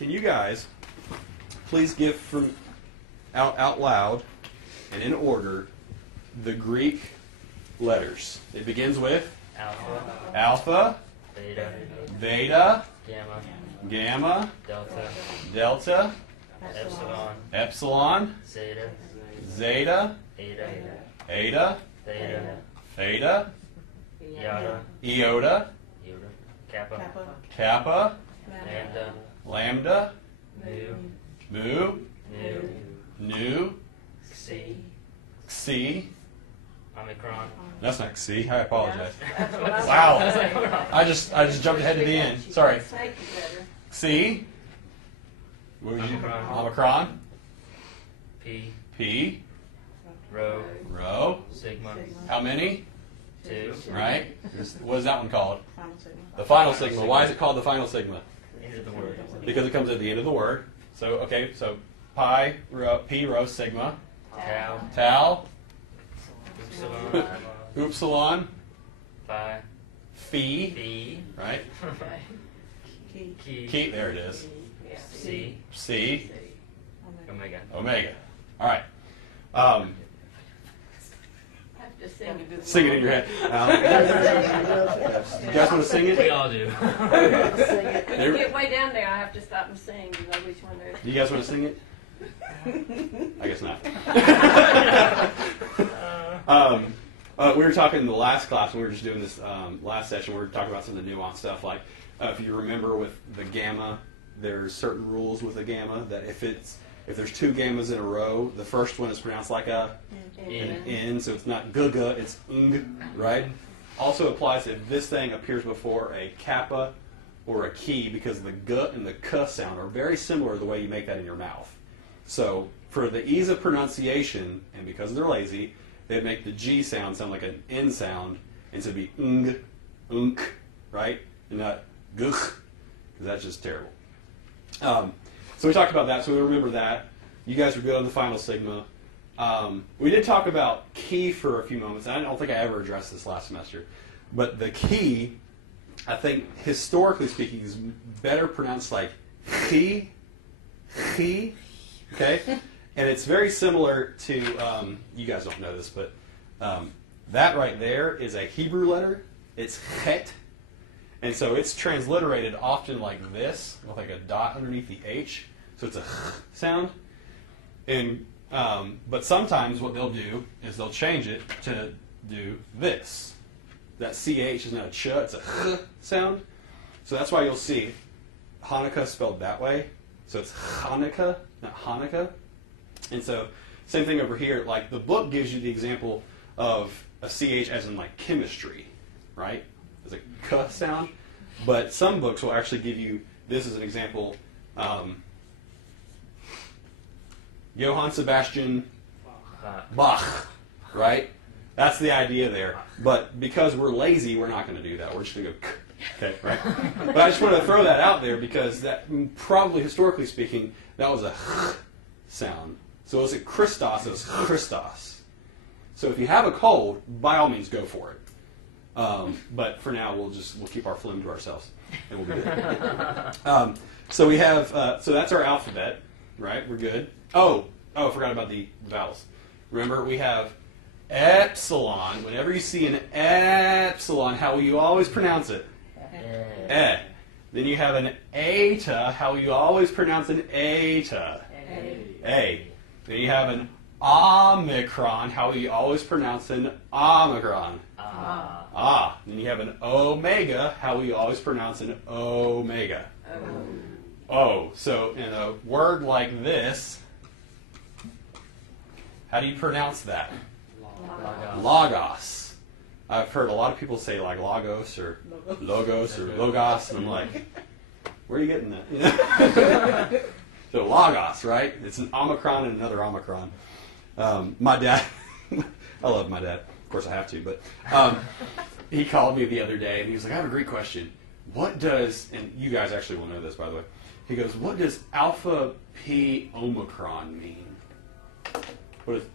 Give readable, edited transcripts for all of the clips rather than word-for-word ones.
can you guys please give from out loud and in order the Greek letters? It begins with alpha, beta, gamma, delta, epsilon, zeta, eta, theta, iota, kappa, lambda, mu, nu, xi. Omicron. That's not xi. I apologize. Wow. I just jumped ahead to the end. Sorry. Xi. What was you? Omicron. P. Rho. Sigma. How many? 2. Right. What is that one called? The final sigma. Why is it called the final sigma? End of the word. Because it comes at the end of the word. So okay. So pi, rho, p, rho, sigma. Tau. Upsilon. Phi. Phi. Right. Key. There it is. C. Omega. All right. Sing it in your head. You guys want to sing it? We all do. When you get way down there, I have to stop and sing to know which one there is. Do you guys want to sing it? I guess not. We were talking in the last class when we were just doing this last session. We were talking about some of the nuanced stuff. Like if you remember with the gamma, there's certain rules with a gamma that if there's 2 gammas in a row, the first one is pronounced like an N, so it's not guga, it's ng, right? Also applies if this thing appears before a kappa or a key, because the g and the k sound are very similar to the way you make that in your mouth. So for the ease of pronunciation, and because they're lazy, they make the G sound like an N sound, and so it'd be ng, unk, right? And not guch, because that's just terrible. So we talked about that, so we remember that. You guys were good on the final sigma. We did talk about key for a few moments, and I don't think I ever addressed this last semester. But the key, I think, historically speaking, is better pronounced like chi, okay? And it's very similar to, you guys don't know this, but that right there is a Hebrew letter. It's chet. And so it's transliterated often like this, with like a dot underneath the H. So it's a sound. And but sometimes what they'll do is they'll change it to do this. That CH is not a ch, it's a sound. So that's why you'll see Hanukkah spelled that way. So it's Hanukkah, not Hanukkah. And so same thing over here. Like the book gives you the example of a CH as in like chemistry, right? As a k sound. But some books will actually give you this as an example. Johann Sebastian Bach, right? That's the idea there. But because we're lazy, we're not going to do that. We're just going to go k, okay, right? But I just wanted to throw that out there because that probably, historically speaking, that was a sound. So it wasn't Christos, it was Christos. So if you have a cold, by all means, go for it. But for now, we'll keep our phlegm to ourselves, and we'll be good. So we have, so that's our alphabet, right? We're good. Oh, I forgot about the vowels. Remember, we have epsilon. Whenever you see an epsilon, how will you always pronounce it? Eh. Then you have an eta. How will you always pronounce an eta? A. Then you have an omicron. How will you always pronounce an omicron? Then you have an omega. How will you always pronounce an omega? So in a word like this, how do you pronounce that? Logos. I've heard a lot of people say like logos or logos or logos, and I'm like, where are you getting that? You know? So logos, right? It's an omicron and another omicron. My dad, I love my dad. Of course I have to, but he called me the other day and he was like, I have a great question. What does, and you guys actually will know this, by the way. He goes, what does alpha P omicron mean?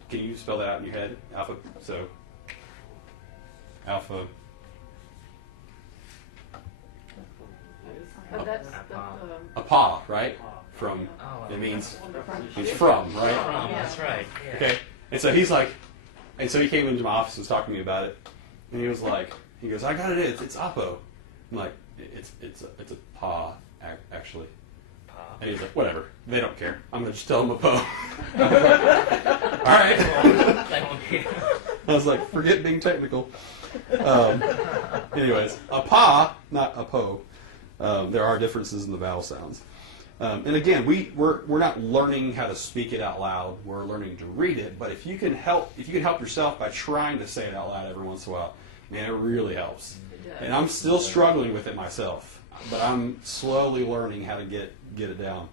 Can you spell that out in your head? Alpha, so, alpha. That's A paw, right? from. Oh, It means from, right? From, that's right. Yeah. Okay. And so he's like, and so he came into my office and was talking to me about it, and he was like, he goes, I got it. It's Oppo. I'm like, it's a paw actually. Pa. And he's like, whatever. They don't care. I'm gonna just tell them a po. All right. They won't care. I was like, forget being technical. Anyways, a pa, not a po. There are differences in the vowel sounds. And again, we're not learning how to speak it out loud. We're learning to read it. But if you can help yourself by trying to say it out loud every once in a while, man, it really helps. It does. And I'm still struggling with it myself, but I'm slowly learning how to get it down.